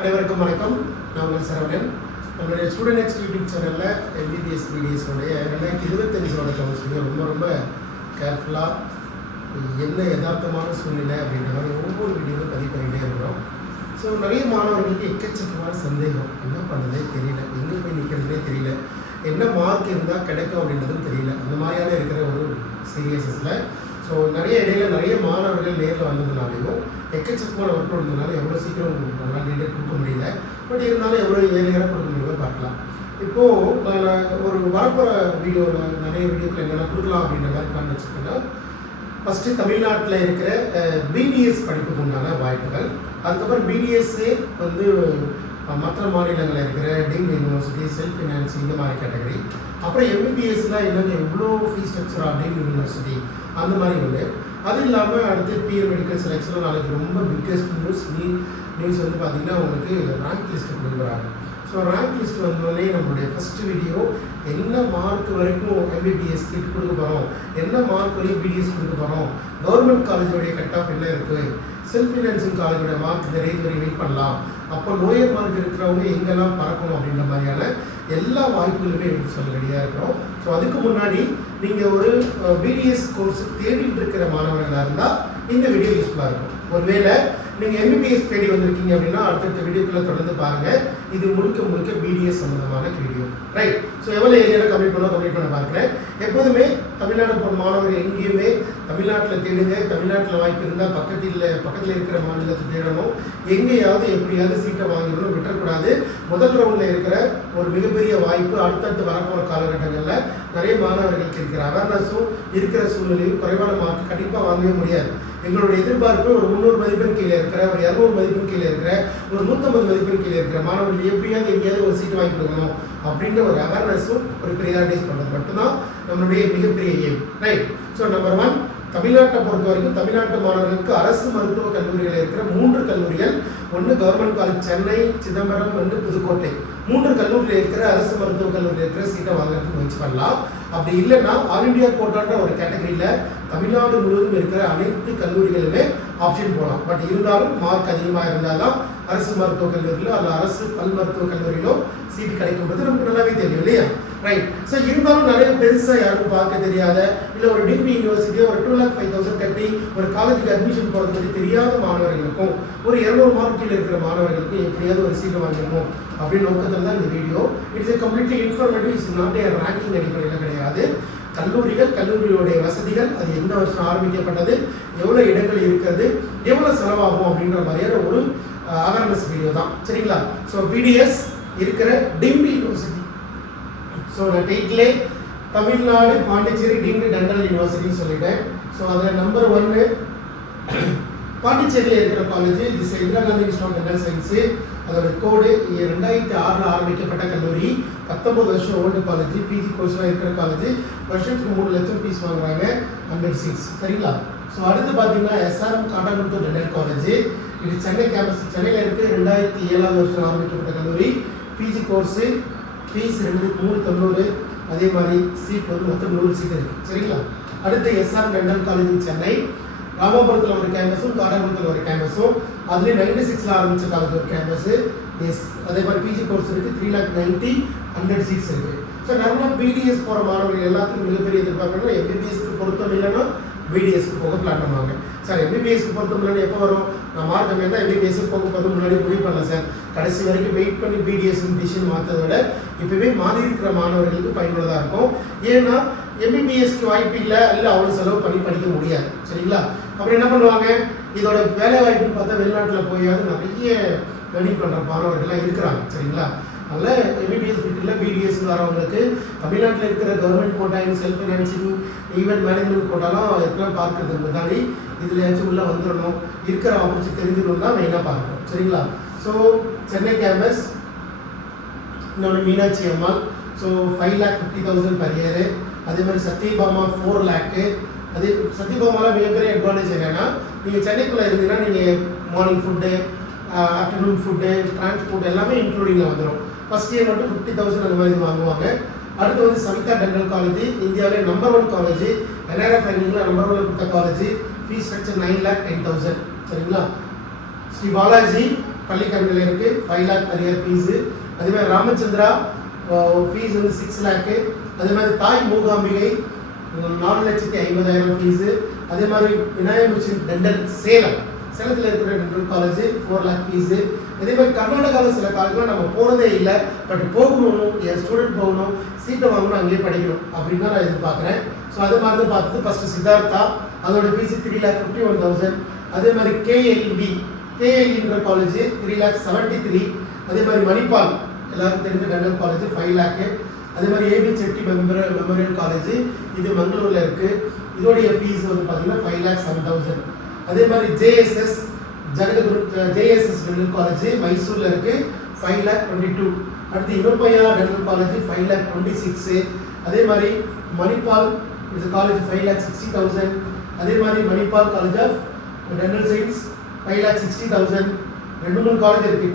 அனைவருக்கும் வணக்கம். நான் உங்கள் சரவணன். நம்மளுடைய ஸ்டூடெண்ட் எக்ஸ் யூடியூப் சேனலில் எம்பிபிஎஸ் பிடிஎஸோடைய 2025 கவுன்சிலிங் ரொம்ப கேர்ஃபுல்லாக என்ன யதார்த்தமான சூழ்நிலை அப்படின்ற மாதிரி ஒவ்வொரு வீடியோவும் பதிவு பண்ணிகிட்டே இருக்கிறோம். ஸோ நிறைய மாணவர்களுக்கு எக்கச்சக்கமான சந்தேகம், என்ன பண்ணுறதே தெரியல, எங்கே போய் நிற்கிறதுனே தெரியல, என்ன மார்க் இருந்தால் கிடைக்கும் அப்படின்றதும் தெரியல. அந்த மாதிரியான இருக்கிற ஒரு சீரியஸஸில் ஸோ இடையில நிறைய மாணவர்கள் நேரில் வந்ததுனாலையும் எக்கச்சக்கமான ஒர்க் இருந்ததுனால எவ்வளோ சீக்கிரம் நம்மளால் டீட்டெயில் கொடுக்க முடியல. பட் இருந்தாலும் எவ்வளோ ஏரியாக கொடுக்க முடியுமோ பார்க்கலாம். இப்போது நான் ஒரு வரப்போகிற வீடியோவில் நிறைய வீடியோக்கள் என்னென்ன கொடுக்கலாம் அப்படின்ற மாதிரி பிளான் வச்சுருக்கேன்னா, ஃபஸ்ட்டு தமிழ்நாட்டில் இருக்கிற பிடிஎஸ் படிப்புக்கு உண்டான வாய்ப்புகள், அதுக்கப்புறம் பிடிஎஸ்ஸே வந்து மற்ற மாநிலங்களில் இருக்கிற டீம்டு யூனிவர்சிட்டி, செல்ஃப் ஃபினான்சிங் இந்த மாதிரி கேட்டகரி, அப்புறம் எம்பிபிஎஸ்லாம் என்னென்ன எவ்வளோ ஃபீஸ் ஸ்ட்ரக்சர் டீம்டு யூனிவர்சிட்டி அந்த மாதிரி உண்டு. அது இல்லாமல் அடுத்து பிஎம் மெடிக்கல் செலெக்ஷனில் நாளைக்கு ரொம்ப பிக்கெஸ்ட் நியூஸ் வந்து பார்த்திங்கன்னா உங்களுக்கு ரேங்க் லிஸ்ட்டு கொடுக்குறாங்க. ஸோ ரேங்க் லிஸ்ட் வந்தோடனே நம்மளுடைய ஃபஸ்ட்டு வீடியோ என்ன மார்க் வரைக்கும் எம்பிபிஎஸ் சீட் கொடுக்க போகிறோம், என்ன மார்க் வரைக்கும் பிடிஎஸ் கொடுக்க போகிறோம், கவர்மெண்ட் காலேஜோடைய கட் ஆஃப் என்ன இருக்குது, செல்ஃப் ஃபினான்சிங் காலேஜோட மார்க் இந்த ரேஞ்ச் வரைக்கும் வெயிட் பண்ணலாம், அப்போ லோயர் மார்க் இருக்கிறவங்க எங்கெல்லாம் பறக்கணும் அப்படின்ற மாதிரியான எல்லா வாய்ப்புகளுமே எடுத்து சொல்ல ரெடியாக இருக்கிறோம். ஸோ அதுக்கு முன்னாடி நீங்கள் ஒரு பிடிஎஸ் கோர்ஸ் தேடிட்டு இருக்கிற மாணவர்களாக இருந்தால் இந்த வீடியோ யூஸ்ஃபுல்லாக இருக்கும். ஒருவேளை நீங்கள் எம்பிபிஎஸ் தேடி வந்திருக்கீங்க அப்படின்னா அடுத்தடுத்த வீடியோக்குள்ளே தொடர்ந்து பாருங்கள். இது முழுக்க பிடிஎஸ் சம்மந்தமான வீடியோ, ரைட்? ஸோ எவ்வளோ ஏரியாவில் கம்ப்ளீட் பண்ண பார்க்குறேன். எப்போதுமே தமிழ்நாடு போன மாணவர்கள் எங்கேயுமே தமிழ்நாட்டில் தேடுங்க. தமிழ்நாட்டில் வாய்ப்பு இருந்தால் பக்கத்தில் இருக்கிற மாநிலத்தை தேடணும். எங்கேயாவது எப்படியாவது சீட்டை வாங்கிடணும், விட்டுறக்கூடாது. முதல் ரவுண்டில் இருக்கிற ஒரு மிகப்பெரிய வாய்ப்பு அடுத்தடுத்து வரப்போகிற காலகட்டங்களில் நிறைய மாணவர்களுக்கு இருக்கிற அவேர்னஸும் இருக்கிற சூழ்நிலையும் குறைவான மார்க் கண்டிப்பாக வாங்கவே முடியாது. எங்களுடைய எதிர்பார்ப்பு ஒரு 300 மதிப்பெண் கீழே இருக்கிற, ஒரு 200 மதிப்பெண் கீழே இருக்கிற, ஒரு 150 மதிப்பெண் கீழே இருக்கிற மாணவர்கள் எப்படியாவது எங்கேயாவது ஒரு சீட்டு வாங்கி கொடுக்கணும் அப்படின்ற ஒரு அவேர்னஸும் ஒரு ப்ரியாரிட்டைஸ் பண்ணுறது மட்டும்தான் நம்மளுடைய மிகப்பெரிய எய்ம், ரைட்? ஸோ நம்பர் 1, தமிழ்நாட்டை பொறுத்த வரைக்கும் தமிழ்நாட்டு மாணவர்களுக்கு அரசு மருத்துவக் கல்லூரிகளில் இருக்கிற 3 கல்லூரிகள், ஒன்று கவர்மெண்ட் காலேஜ் சென்னை, சிதம்பரம், 2 புதுக்கோட்டை, 3 கல்லூரியில் இருக்கிற அரசு மருத்துவக் கல்லூரியில் இருக்கிற சீட்டை வாங்குறதுக்கு முயற்சி பண்ணலாம். அப்படி இல்லைன்னா ஆல் இண்டியா கோட்டான்ற ஒரு கேட்டகரியில் தமிழ்நாடு முழுவதும் இருக்கிற அனைத்து கல்லூரிகளுமே ஆப்ஷன் போகலாம். பட் இருந்தாலும் மார்க் அதிகமாக இருந்தால் தான் அரசு மருத்துவக் கல்லூரியிலோ அல்ல அரசு பல் மருத்துவக் கல்லூரியிலோ சீட்டு கிடைக்கும்போது நமக்கு நல்லாவே தெரியும் இல்லையா, ரைட்? ஸோ இருந்தாலும் நிறைய பெருசாக யாருக்கும் பார்க்க தெரியாத, இல்லை ஒரு டிகிரி யூனிவர்சிட்டியோ ஒரு 2,05,000 கட்டி ஒரு காலேஜுக்கு அட்மிஷன் போகிறது பற்றி தெரியாத மாணவர்களுக்கும் ஒரு 200 மார்க் கீழே இருக்கிற மாணவர்களுக்கும் எப்படியாவது ஒரு சீட்டு வாங்கிடணும் அப்படின்னு நோக்கத்தில் தான் இந்த video. It's A completely informative. It's not a ranking அடிப்படையில் கிடையாது. கல்லூரிகளுடைய வசதிகள், அது எந்த வருஷம் ஆரம்பிக்கப்பட்டது, எவ்வளோ இடங்கள் இருக்கிறது, எவ்வளோ செலவாகும் அப்படின்ற மாதிரியான ஒரு அவேர்னஸ் வீடியோ தான், சரிங்களா? ஸோ பிடிஎஸ் இருக்கிற டீம்டு யூனிவர்சிட்டி, ஸோ நான் டைட்டிலே தமிழ்நாடு பாண்டிச்சேரி டீம்டு டென்டல் யூனிவர்சிட்டின்னு சொல்லிட்டேன். ஸோ அதில் நம்பர் 1 பாண்டிச்சேரியில் இருக்கிற காலேஜ் இது Indira Gandhi institute of dental science. அதோட கோடு 2006 ஆரம்பிக்கப்பட்ட கல்லூரி, 19 வருஷம் ஓல்டு காலேஜ், பிஜி கோர்ஸ்லாம் இருக்கிற காலேஜ், வருஷத்துக்கு 3 லட்சம் ஃபீஸ் வாங்குறாங்க, 100 சீட்ஸ், சரிங்களா? ஸோ அடுத்து பார்த்தீங்கன்னா எஸ்ஆர்எம் காட்டாங்குளத்தூர் டென்டல் காலேஜ், இது சென்னை கேம்பஸ், சென்னையில் இருக்குது. 2007 வருஷம் ஆரம்பிக்கப்பட்ட கல்லூரி, பிஜி கோர்ஸு, ஃபீஸ் 390, அதே மாதிரி சீட் வந்து மொத்தம் 100 சீட் இருக்குது, சரிங்களா? அடுத்து எஸ்ஆர் டென்டல் காலேஜ் சென்னை, ராமபுரத்தில் ஒரு கேம்பஸும் காட்டாங்குளத்தில் ஒரு கேம்பஸும், அதுலேயும் 96 ஆரம்பித்த காலேஜ் ஒரு கேம்பஸு, எஸ் அதே மாதிரி பிஜி கோர்ஸ் இருக்குது. 3,90,000 100 சீட்ஸ் இருக்குது. ஸோ நார்மலாக பிடிஎஸ் போகிற மாணவர்கள் எல்லாத்துக்கும் மிகப்பெரிய எதிர்பார்க்கணும்னா எம்பிபிஎஸ்க்கு பொருத்தம் இல்லைன்னா பிடிஎஸ்க்கு போக பிளான் பண்ணுவாங்க. சார் எம்பிபிஎஸ்க்கு பொறுத்த முன்னாடி எப்போ வரும், நான் மார்க் கம்மியாக தான் எம்பிபிஎஸ்க்கு போக போகிறது முன்னாடி முடிவு பண்ணலாம் சார். கடைசி வரைக்கும் வெயிட் பண்ணி பிடிஎஸ் டிசிஷன் மாற்றதை விட இப்போவே மாறி இருக்கிற மாணவர்களுக்கு பயனுள்ளதாக இருக்கும். ஏன்னா எம்பிபிஎஸ்க்கு வாய்ப்பு இல்லை அவ்வளோ செலவு பண்ணி படிக்க முடியாது, சரிங்களா? அப்புறம் என்ன பண்ணுவாங்க, இதோட வேலை வாய்ப்புன்னு பார்த்தா வெளிநாட்டில் போயாவது நிறைய கணிப் பண்ணுற மாணவர்கள்லாம் இருக்கிறாங்க, சரிங்களா? அதனால் எம்பிபிஎஸ் வீட்டில் பிடிஎஸ் வரவங்களுக்கு தமிழ்நாட்டில் இருக்கிற government quota, self financing, event management கோட்டாலாம் இதெல்லாம் பார்க்கறதுக்கு முன்னாடி இதில் ஏதாச்சும் உள்ளே வந்துடணும், இருக்கிற ஆப்பர்ச்சுனிட்டி தெரிஞ்சுக்கணும் தான் மெயினாக பார்க்கணும், சரிங்களா? ஸோ சென்னை கேம்பஸ், இன்னொன்று மீனாட்சி அம்மாள், ஸோ 5,50,000 per year. அதே மாதிரி சத்யபாமா 4 lakh. அது சத்யபாமாவில் மிகப்பெரிய அட்வான்டேஜ் என்னென்னா, நீங்கள் சென்னைக்குள்ளே இருந்தீங்கன்னா நீங்கள் morning food, afternoon food, transport எல்லாமே இன்க்ளூடிங்கில் வந்துடும். ஃபஸ்ட் இயர் மட்டும் 50,000 அந்த மாதிரி வாங்குவாங்க. அடுத்து வந்து சவிதா டென்டல் காலேஜ், இந்தியாவிலே நம்பர் 1 காலேஜ், NRF ரேங்கிங்கில் நம்பர் 1 கொடுத்த காலேஜ், ஃபீஸ் ஸ்ட்ரக்சர் 9,10,000, சரிங்களா? ஸ்ரீ பாலாஜி பள்ளிக்கரணையில் இருக்குது 5 lakh per year ஃபீஸு. அதே மாதிரி ராமச்சந்திரா ஃபீஸ் வந்து 6 lakh. அதே மாதிரி தாய் மூகாம்பிகை 4,50,000 ஃபீஸு. அதே மாதிரி விநாயகமிஷன் டென்டல் சேலத்தில் இருக்கிற டென்டல் காலேஜ் 4 lakh ஃபீஸு. அதே மாதிரி கர்நாடகாவில் சில காலேஜ்லாம் நம்ம போனதே இல்லை, பட் போகணும், என் ஸ்டூடெண்ட் போகணும், சீட்டை வாங்கணும், அங்கேயே படிக்கணும் அப்படின்னு தான் நான் எதிர்பார்க்குறேன். ஸோ அது மாதிரி தான் பார்த்து ஃபஸ்ட்டு சித்தார்த்தா, அதோட ஃபீஸு 3,51,000. அதே மாதிரி கேஎல்இன்ற காலேஜ் 3,73,000. அதே மாதிரி மணிப்பால் எல்லாருக்கும் தெரிஞ்ச டென்டல் காலேஜ் 5 lakh. அதே மாதிரி ஏபி செட்டி மெமோரியல் காலேஜ் இது மங்களூரில் இருக்குது. இதோடைய ஃபீஸ் வந்து பார்த்தீங்கன்னா 5,07,000. அதே மாதிரி ஜேஎஸ்எஸ் டென்டல் காலேஜ் மைசூரில் இருக்குது 5,22,000. அடுத்து இனோப்பையா டென்டல் காலேஜ் 5,26,000. அதே மாதிரி மணிப்பால் இது காலேஜ் 5,60,000. அதே மாதிரி Manipal college of dental science 5,60,000. 2-3 college இருக்குது.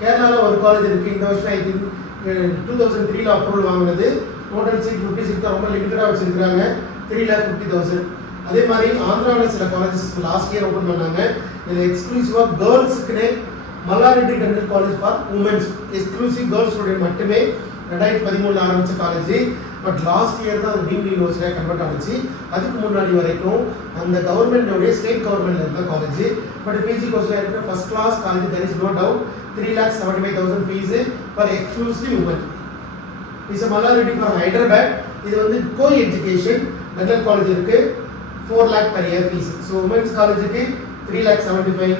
கேரளாவில் ஒரு காலேஜ் இருக்குது. இந்த வருஷம் ஐ திங்க் 2003 அப்ரூவல் வாங்கினது. டோட்டல் சீட் 56 தான், ரொம்ப லிமிட்டடாக வச்சுருக்காங்க. 3,50,000. அதே மாதிரி ஆந்திராவில் சில காலேஜஸ் லாஸ்ட் இயர் ஓப்பன் பண்ணாங்க. இதில் எக்ஸ்க்ளூசிவாக கேர்ள்ஸுக்குன்னே Malla Reddy dental college for womens, exclusive girls student மட்டுமே 2013 ஆரம்பித்த காலேஜ். பட் லாஸ்ட் இயர் தான் அது டீம்டு யூனிவர்சிட்டியாக கன்வெர்ட் ஆனிச்சு. அதுக்கு முன்னாடி வரைக்கும் அந்த கவர்மெண்டோடைய ஸ்டேட் கவர்மெண்ட்டில் இருந்த காலேஜ். பட் பிஜி கோர்ஸில் இருக்கிற first class college, there is no doubt. 3,75,000 fees for exclusive women. Is Malla Reddy for Hyderabad. இது வந்து கோ எஜுகேஷன் டென்டல் காலேஜ் இருக்குது 4 lakh per year fees. So women's காலேஜுக்கு 3,75,000,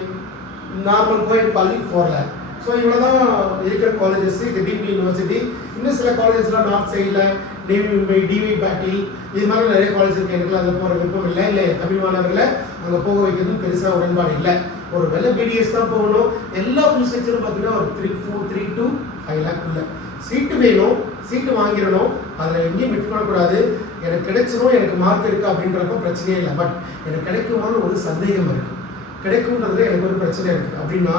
normal coed college 4 lakh. So இவ்வளோ தான் இருக்கிற colleges. இது டீம்டு யூனிவர்சிட்டி. இன்னும் சில காலேஜஸ்லாம் நார்த் சைடில் நேவி மும்பை, டிவி பாட்டில், இது மாதிரி நிறைய காலேஜ் இருக்குது. எனக்கு அதில் போகிற விருப்பம் இல்லை தமிழ் மாணவர்களை அங்கே போக வைக்கிறதும் பெருசாக உடன்பாடு இல்லை. ஒரு வெள்ள பிடிஎஸ் தான் போகணும். எல்லா ஃபுல் ஸ்ட்ரக்சரும் பார்த்தீங்கன்னா ஒரு 3 to 5 lakh உள்ள சீட்டு வேணும், சீட்டு வாங்கிடணும். அதில் எங்கேயும் விட்டு பண்ணக்கூடாது. எனக்கு கிடைச்சிடும், எனக்கு மார்க் இருக்குது அப்படின்றப்ப பிரச்சனையே இல்லை. பட் எனக்கு கிடைக்குமான்னு ஒரு சந்தேகம் இருக்குது. கிடைக்கும்ன்றதுல எனக்கு ஒரு பிரச்சனை இருக்குது. அப்படின்னா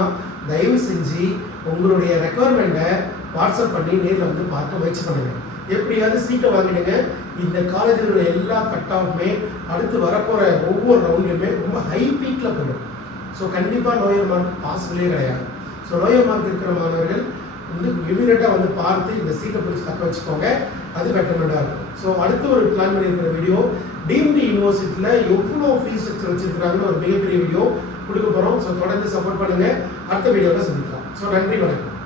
தயவு செஞ்சு உங்களுடைய ரெக்குவயர்மெண்ட்டை வாட்ஸ்அப் பண்ணி நேரில் வந்து பார்க்க முயற்சி பண்ணுங்கள். எப்படியாவது சீட்டை வாங்கிடுங்க. இந்த காலேஜோட எல்லா கட் ஆஃப்மே அடுத்து வரப்போகிற ஒவ்வொரு ரவுண்ட்லையுமே ரொம்ப ஹை பீக்கில் போயிடும். ஸோ கண்டிப்பாக லோயர் மார்க் பாசிபிளே கிடையாது. ஸோ லோயர் மார்க் இருக்கிற மாணவர்கள் வந்து இமீடியட்டாக வந்து பார்த்து இந்த சீட்டை பிடிச்சி தக்க வச்சுக்கோங்க. அது பெட்டர்மெண்ட்டாக இருக்கும். ஸோ அடுத்து ஒரு பிளான் பண்ணியிருக்கிற வீடியோ டீம்டு யூனிவர்சிட்டியில் எவ்வளோ ஃபீஸ் ஸ்ட்ரக்சர் வச்சுருக்கிறாங்கன்னு ஒரு மிகப்பெரிய வீடியோ கொடுக்க போகிறோம். ஸோ தொடர்ந்து சப்போர்ட் பண்ணுங்கள். அடுத்த வீடியோவில் சந்திக்கலாம். ஸோ நன்றி, வணக்கம்.